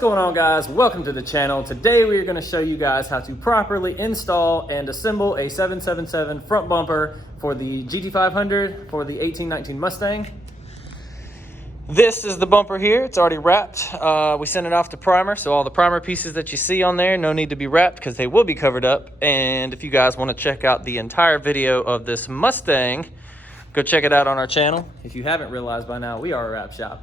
going on, guys? Welcome to the channel. Today we are going to show you guys how to properly install and assemble a 777 front bumper for the GT500 for the 1819 Mustang. This is the bumper here. It's already wrapped. We sent it off to primer, so all the primer pieces that you see on there, no need to be wrapped because they will be covered up. And if you guys want to check out the entire video of this Mustang, go check it out on our channel. If you haven't realized by now, we are a wrap shop.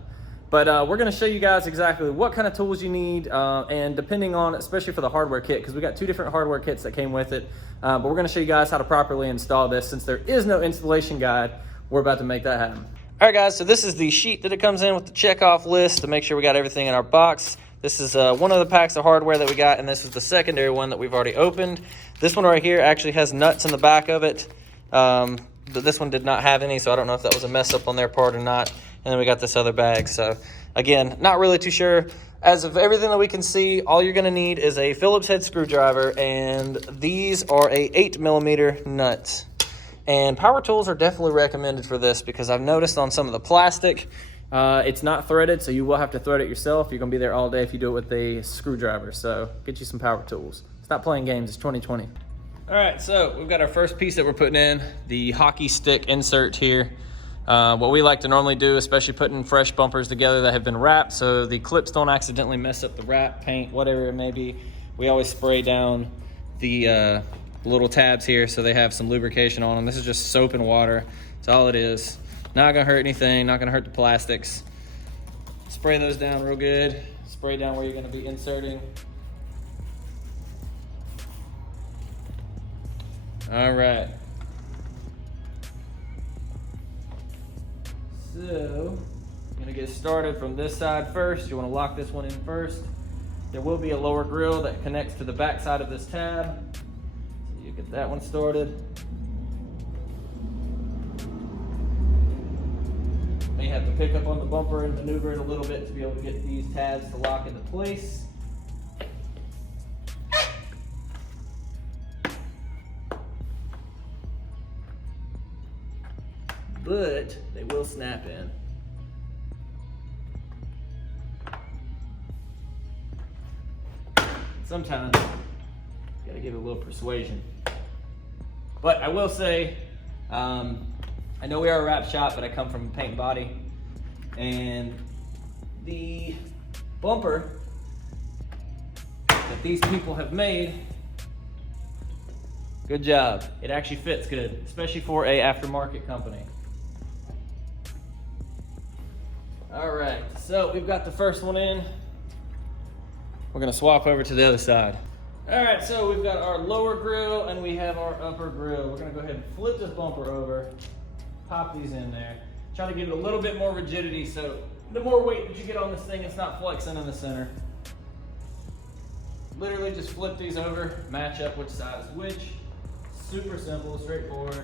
But we're going to show you guys exactly what kind of tools you need, and depending on, especially for the hardware kit, because we got two different hardware kits that came with it. But we're going to show you guys how to properly install this. Since there is no installation guide, we're about to make that happen. All right, guys, so this is the sheet that it comes in with the checkoff list to make sure we got everything in our box. This is one of the packs of hardware that we got, and this is the secondary one that we've already opened. This one right here actually has nuts in the back of it. But this one did not have any, so I don't know if that was a mess up on their part or not. And then we got this other bag. So again, not really too sure. As of everything that we can see, all you're gonna need is a Phillips head screwdriver, and these are a 8mm nuts. And power tools are definitely recommended for this because I've noticed on some of the plastic, it's not threaded, so you will have to thread it yourself. You're gonna be there all day if you do it with a screwdriver. So get you some power tools. Stop playing games, it's 2020. All right, so we've got our first piece that we're putting in, the hockey stick insert here. What we like to normally do, especially putting fresh bumpers together that have been wrapped so the clips don't accidentally mess up the wrap, paint, whatever it may be, we always spray down the little tabs here so they have some lubrication on them. This is just soap and water. That's all it is. Not gonna hurt anything, not gonna hurt the plastics. Spray those down real good. Spray down where you're gonna be inserting. All right. So, I'm gonna get started from this side first. You wanna lock this one in first. There will be a lower grill that connects to the back side of this tab. So you get that one started. May have to pick up on the bumper and maneuver it a little bit to be able to get these tabs to lock into place. But they will snap in. Sometimes you gotta give it a little persuasion. But I will say, I know we are a wrap shop, but I come from paint and body, and the bumper that these people have made, good job. It actually fits good, especially for a aftermarket company. All right, so we've got the first one in. We're gonna swap over to the other side. All right, so we've got our lower grill and we have our upper grill. We're gonna go ahead and flip this bumper over, pop these in there. Try to give it a little bit more rigidity so the more weight that you get on this thing, it's not flexing in the center. Literally just flip these over, match up which side is which. Super simple, straightforward.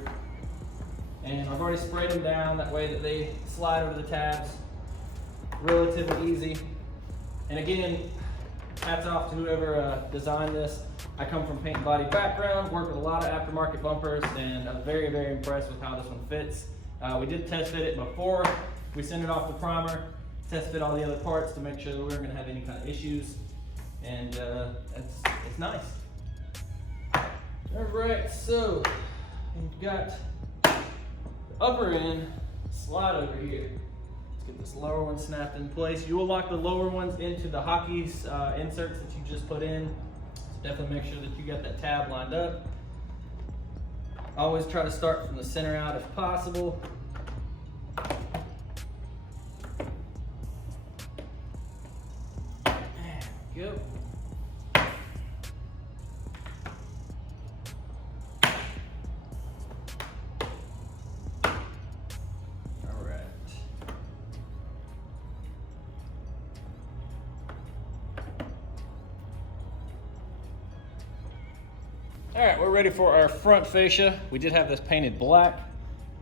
And I've already sprayed them down that way that they slide over the tabs. Relatively easy. And again, hats off to whoever designed this. I come from paint and body background, work with a lot of aftermarket bumpers, and I'm very, very impressed with how this one fits. We did test fit it before we sent it off to primer, test fit all the other parts to make sure that we weren't gonna have any kind of issues. And it's nice. All right, so we've got the upper end slide over here. Let's get this lower one snapped in place. You will lock the lower ones into the hockey inserts that you just put in. So definitely make sure that you got that tab lined up. Always try to start from the center out if possible. There we go. All right, we're ready for our front fascia. We did have this painted black.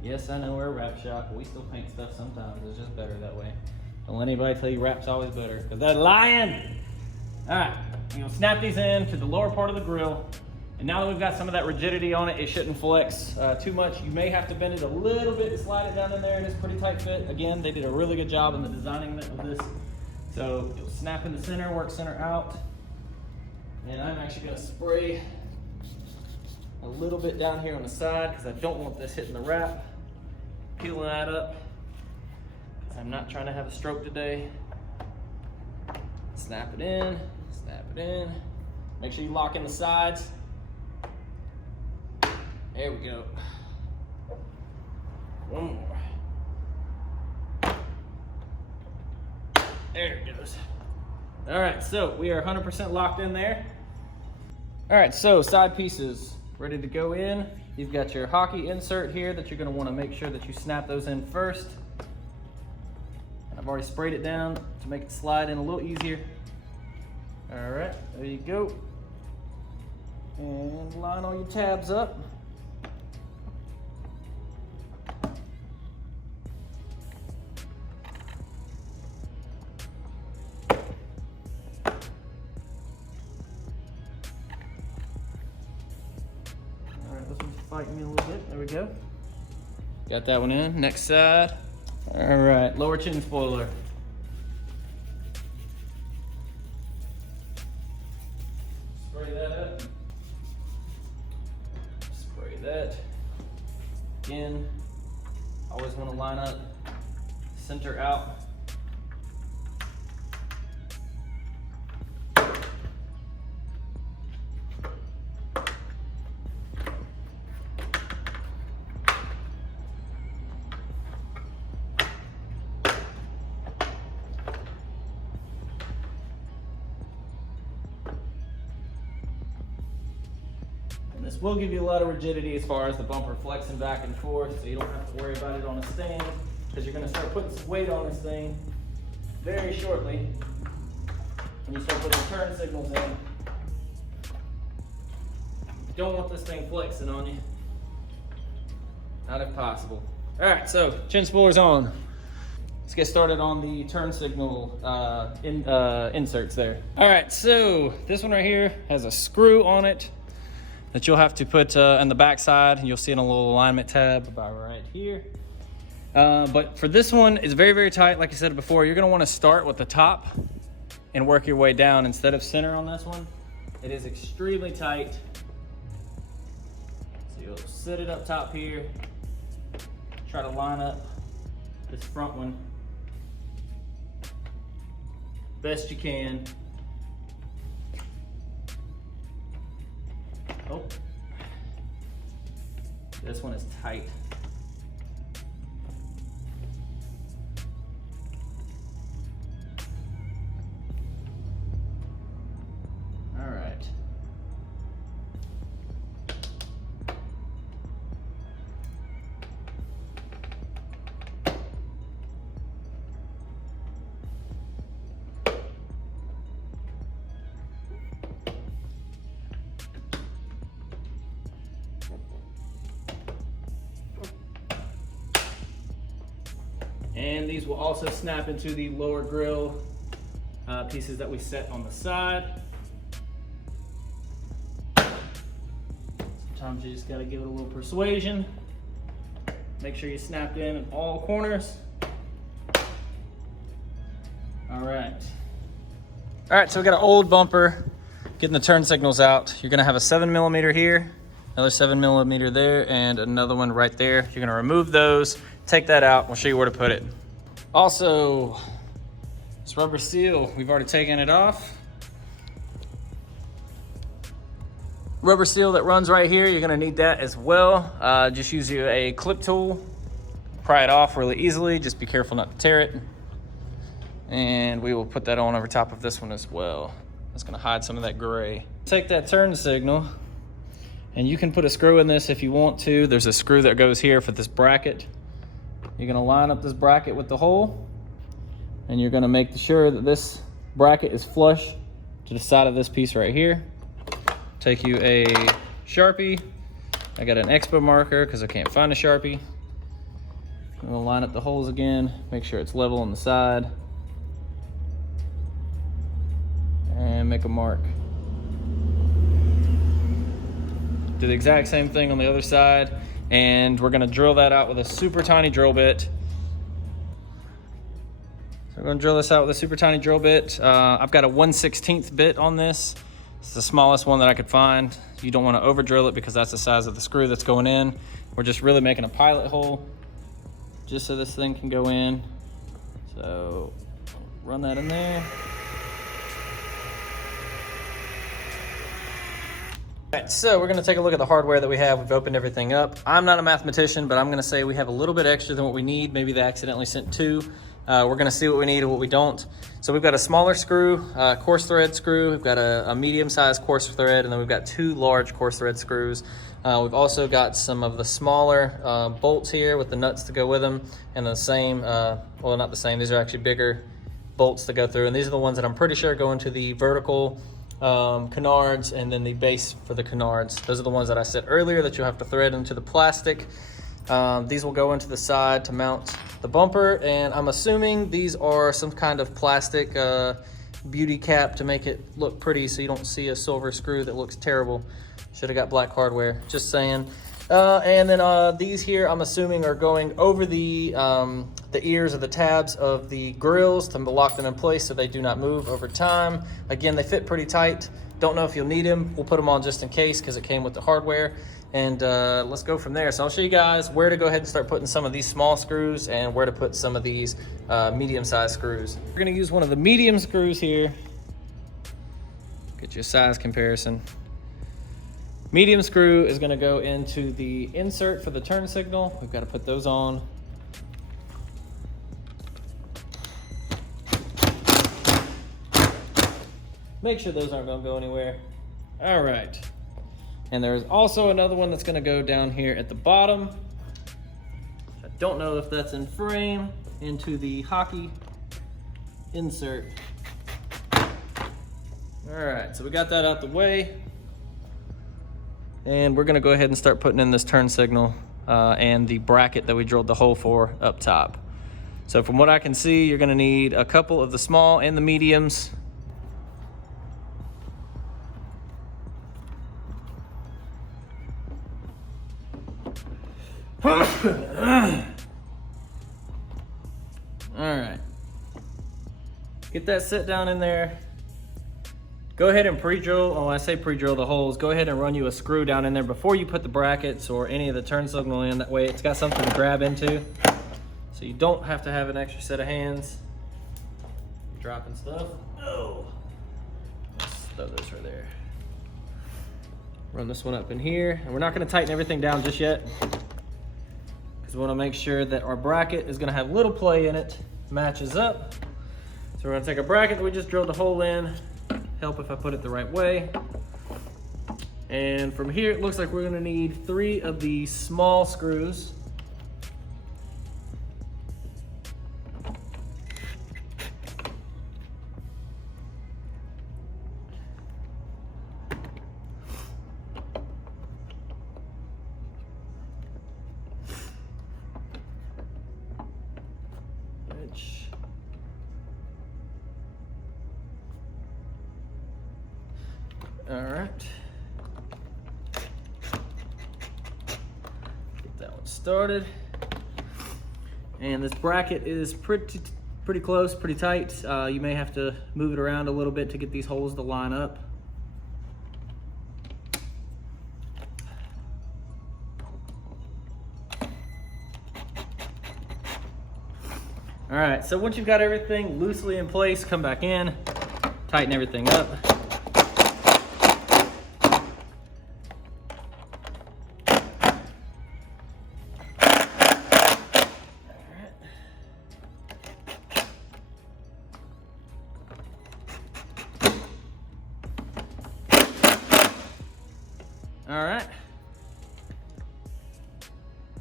Yes, I know we're a wrap shop, but we still paint stuff sometimes. It's just better that way. Don't let anybody tell you wrap's always better, because they're lying. All right, you'll snap these in to the lower part of the grill. And now that we've got some of that rigidity on it, it shouldn't flex too much. You may have to bend it a little bit to slide it down in there, and it's pretty tight fit. Again, they did a really good job in the designing of this. So you'll snap in the center, work center out. And I'm actually gonna spray a little bit down here on the side because I don't want this hitting the wrap. Peeling that up. I'm not trying to have a stroke today. Snap it in, snap it in. Make sure you lock in the sides. There we go. One more. There it goes. All right, so we are 100% locked in there. All right, so side pieces ready to go in. You've got your hockey insert here that you're gonna wanna make sure that you snap those in first. I've already sprayed it down to make it slide in a little easier. All right, there you go. And line all your tabs up. All right, this one's fighting me a little bit. There we go. Got that one in. Next side. All right, lower chin spoiler. Spray that up. Spray that. Again, always want to line up, center out. This will give you a lot of rigidity as far as the bumper flexing back and forth, so you don't have to worry about it on a stand, because you're going to start putting some weight on this thing very shortly when you start putting turn signals in. You don't want this thing flexing on you. Not if possible. All right, so chin spoiler's on. Let's get started on the turn signal inserts there. All right, so this one right here has a screw on it that you'll have to put on the back side, and you'll see in a little alignment tab about right here. But for this one, it's very, very tight. Like I said before, you're gonna wanna start with the top and work your way down instead of center on this one. It is extremely tight. So you'll set it up top here, try to line up this front one best you can. Oh, this one is tight. All right. And these will also snap into the lower grille pieces that we set on the side. Sometimes you just gotta give it a little persuasion. Make sure you snap in all corners. All right. All right, so we got an old bumper, getting the turn signals out. You're gonna have a 7mm here, another 7mm there, and another one right there. You're gonna remove those, take that out, we'll show you where to put it. Also, this rubber seal, we've already taken it off. Rubber seal that runs right here, you're gonna need that as well. Just use a clip tool, pry it off really easily, just be careful not to tear it. And we will put that on over top of this one as well. That's gonna hide some of that gray. Take that turn signal, and you can put a screw in this if you want to. There's a screw that goes here for this bracket. You're gonna line up this bracket with the hole, and you're gonna make sure that this bracket is flush to the side of this piece right here. Take you a Sharpie. I got an Expo marker because I can't find a Sharpie. I'm gonna line up the holes again, make sure it's level on the side, and make a mark. Do the exact same thing on the other side, and we're gonna drill that out with a super tiny drill bit. So we're gonna drill this out with a super tiny drill bit. I've got a 1/16 bit on this. It's the smallest one that I could find. You don't wanna over drill it because that's the size of the screw that's going in. We're just really making a pilot hole just so this thing can go in. So run that in there. All right, so we're gonna take a look at the hardware that we have. We've opened everything up. I'm not a mathematician, but I'm gonna say we have a little bit extra than what we need. Maybe they accidentally sent 2. We're gonna see what we need and what we don't. So we've got a smaller screw, coarse thread screw. We've got a medium-sized coarse thread, and then we've got 2 large coarse thread screws. We've also got some of the smaller bolts here with the nuts to go with them, and the same, well, not the same, these are actually bigger bolts to go through, and these are the ones that I'm pretty sure go into the vertical canards and then the base for the canards. Those are the ones that I said earlier that you'll have to thread into the plastic. These will go into the side to mount the bumper, and I'm assuming these are some kind of plastic beauty cap to make it look pretty so you don't see a silver screw that looks terrible. Should have got black hardware, just saying. And then these here, I'm assuming, are going over the ears or the tabs of the grills to lock them in place so they do not move over time. Again, they fit pretty tight. Don't know if you'll need them. We'll put them on just in case because it came with the hardware. And let's go from there. So I'll show you guys where to go ahead and start putting some of these small screws and where to put some of these medium-sized screws. We're gonna use one of the medium screws here. Get you a size comparison. Medium screw is gonna go into the insert for the turn signal. We've gotta put those on. Make sure those aren't gonna go anywhere. All right. And there's also another one that's gonna go down here at the bottom. I don't know if that's in frame, into the hockey insert. All right, so we got that out the way. And we're gonna go ahead and start putting in this turn signal and the bracket that we drilled the hole for up top. So from what I can see, you're gonna need a couple of the small and the mediums. All right, get that set down in there. Go ahead and pre-drill, when I say pre-drill the holes, go ahead and run you a screw down in there before you put the brackets or any of the turn signal in. That way it's got something to grab into. So you don't have to have an extra set of hands. You're dropping stuff. Oh, let's throw this right there. Run this one up in here. And we're not gonna tighten everything down just yet, because we wanna make sure that our bracket is gonna have little play in it, matches up. So we're gonna take a bracket that we just drilled a hole in. Help if I put it the right way. And from here, it looks like we're gonna need 3 of the small screws. All right. Get that one started. And this bracket is pretty close, pretty tight. You may have to move it around a little bit to get these holes to line up. All right, so once you've got everything loosely in place, come back in, tighten everything up. All right.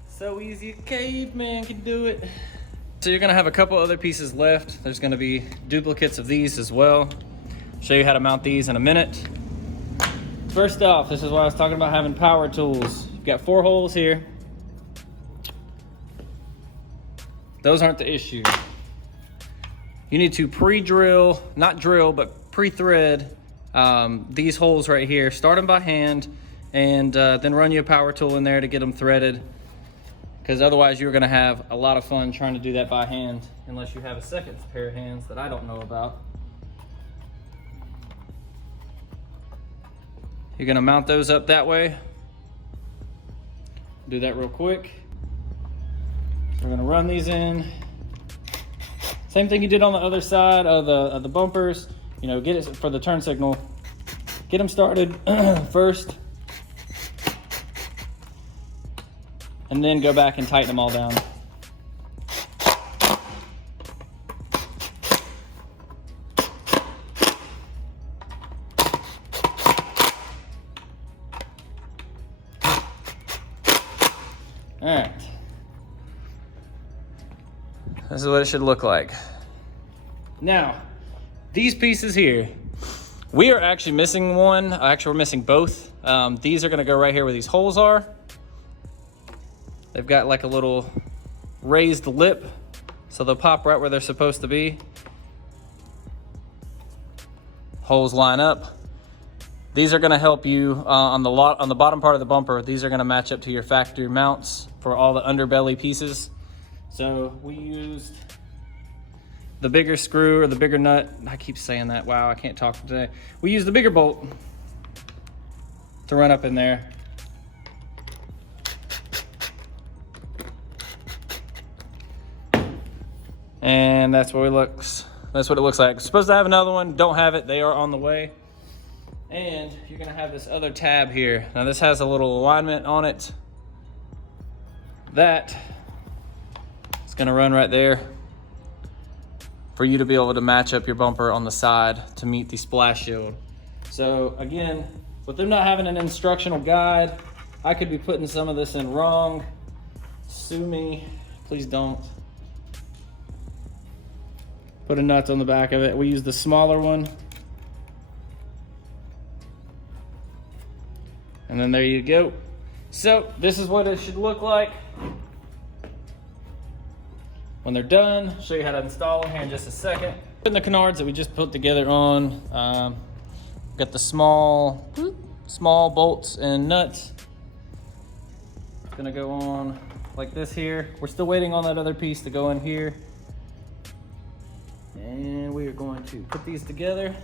So easy, a caveman can do it. So you're gonna have a couple other pieces left. There's gonna be duplicates of these as well. Show you how to mount these in a minute. First off, this is why I was talking about having power tools. You've got 4 holes here. Those aren't the issue. You need to pre-drill, not drill, but pre-thread these holes right here. Start them by hand and then run you a power tool in there to get them threaded. because otherwise you're going to have a lot of fun trying to do that by hand, unless you have a second pair of hands that I don't know about. You're going to mount those up that way. Do that real quick. We're going to run these in. Same thing you did on the other side of the bumpers. You know, get it for the turn signal. Get them started first, and then go back and tighten them all down. All right. This is what it should look like. Now, these pieces here, we are actually missing one. Actually, we're missing both. These are gonna go right here where these holes are. They've got like a little raised lip, so they'll pop right where they're supposed to be. Holes line up. These are gonna help you on the bottom part of the bumper. These are gonna match up to your factory mounts for all the underbelly pieces. So we used the bigger screw or the bigger nut. I keep saying that. Wow, I can't talk today. We used the bigger bolt to run up in there. And that's what it looks like. It's supposed to have another one, don't have it. They are on the way. And you're gonna have this other tab here. Now this has a little alignment on it. That is gonna run right there for you to be able to match up your bumper on the side to meet the splash shield. So again, with them not having an instructional guide, I could be putting some of this in wrong. Sue me, please don't. Put a nut on the back of it. We use the smaller one. And then there you go. So this is what it should look like when they're done. I'll show you how to install them here in just a second. Putting the canards that we just put together on. Got the small bolts and nuts. It's gonna go on like this here. We're still waiting on that other piece to go in here. And we are going to put these together.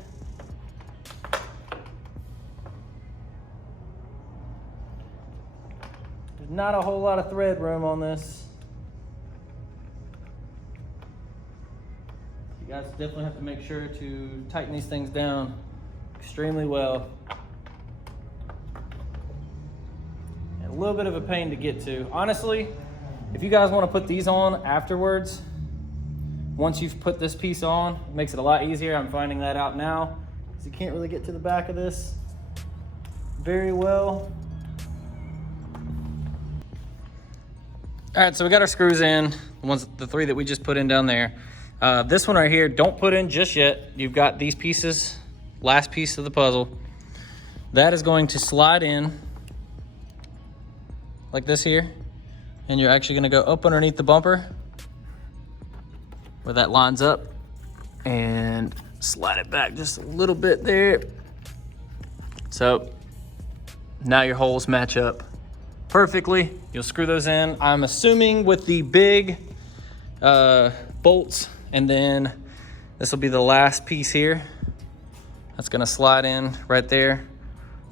There's not a whole lot of thread room on this. You guys definitely have to make sure to tighten these things down extremely well. And a little bit of a pain to get to. Honestly, if you guys want to put these on afterwards, once you've put this piece on, it makes it a lot easier. I'm finding that out now, because you can't really get to the back of this very well. All right, so we got our screws in, the three that we just put in down there. This one right here, don't put in just yet. You've got these pieces, last piece of the puzzle. That is going to slide in like this here, and you're actually gonna go up underneath the bumper where that lines up and slide it back just a little bit there. So now your holes match up perfectly. You'll screw those in, I'm assuming with the big bolts, and then this will be the last piece here. That's gonna slide in right there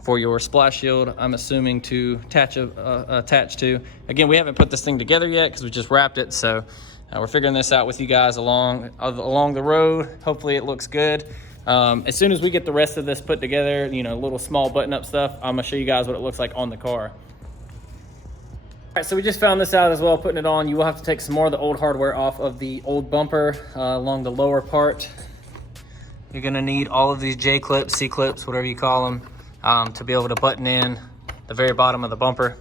for your splash shield, I'm assuming to attach to. Again, we haven't put this thing together yet because we just wrapped it, so we're figuring this out with you guys along the road. Hopefully it looks good. As soon as we get the rest of this put together, you know, little small button-up stuff, I'm gonna show you guys what it looks like on the car. All right, so we just found this out as well, putting it on. You will have to take some more of the old hardware off of the old bumper along the lower part. You're gonna need all of these J-clips, C-clips, whatever you call them, to be able to button in the very bottom of the bumper.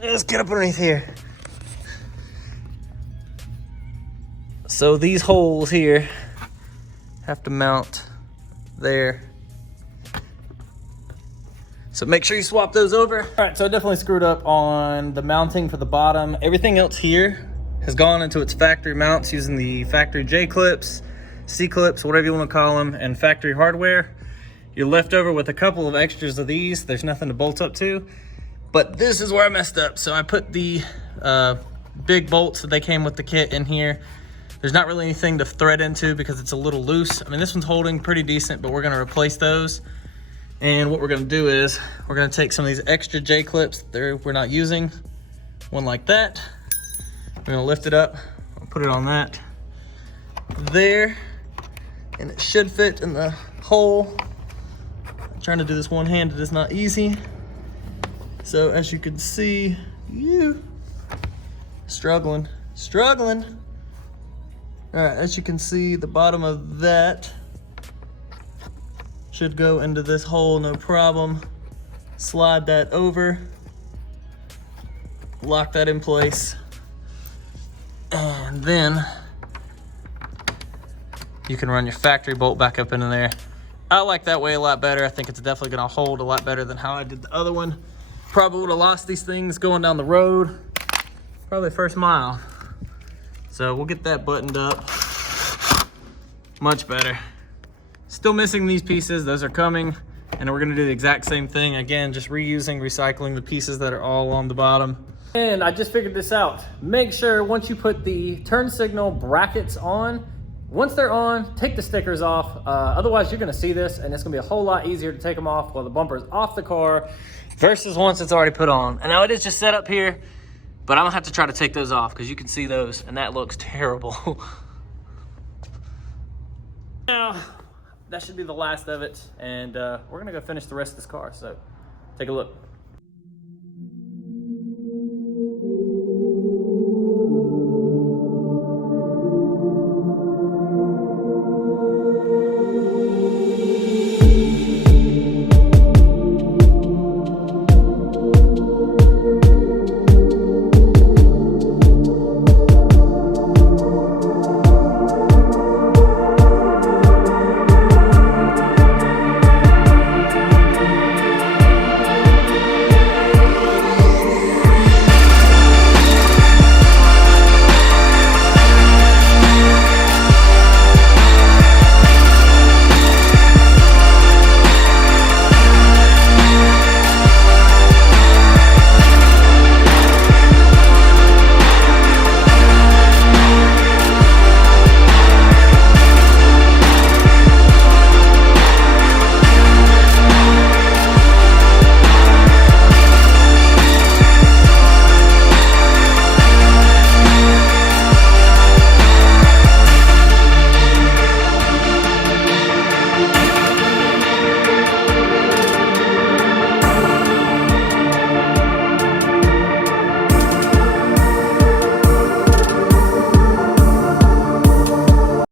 Let's get up underneath here. So these holes here have to mount there. So make sure you swap those over. All right, so I definitely screwed up on the mounting for the bottom. Everything else here has gone into its factory mounts using the factory J-clips, C-clips, whatever you want to call them, and factory hardware. You're left over with a couple of extras of these. There's nothing to bolt up to. But this is where I messed up. So I put the big bolts that they came with the kit in here. There's not really anything to thread into because it's a little loose. I mean, this one's holding pretty decent, but we're gonna replace those. And what we're gonna do is we're gonna take some of these extra J-clips that we're not using, one like that. We're gonna lift it up, I'll put it on that there, and it should fit in the hole. I'm trying to do this one-handed is not easy. So as you can see, struggling. All right, as you can see, the bottom of that should go into this hole, no problem. Slide that over, lock that in place, and then you can run your factory bolt back up into there. I like that way a lot better. I think it's definitely gonna hold a lot better than how I did the other one. Probably would have lost these things going down the road, probably first mile. So we'll get that buttoned up. Much better. Still missing these pieces, those are coming. And we're gonna do the exact same thing. Again, just reusing, recycling the pieces that are all on the bottom. And I just figured this out. Make sure once you put the turn signal brackets on, once they're on, take the stickers off. Otherwise you're gonna see this and it's gonna be a whole lot easier to take them off while the bumper's off the car versus once it's already put on. And now it is just set up here, but I'm gonna have to try to take those off because you can see those and that looks terrible. Now, that should be the last of it. And we're gonna go finish the rest of this car. So take a look.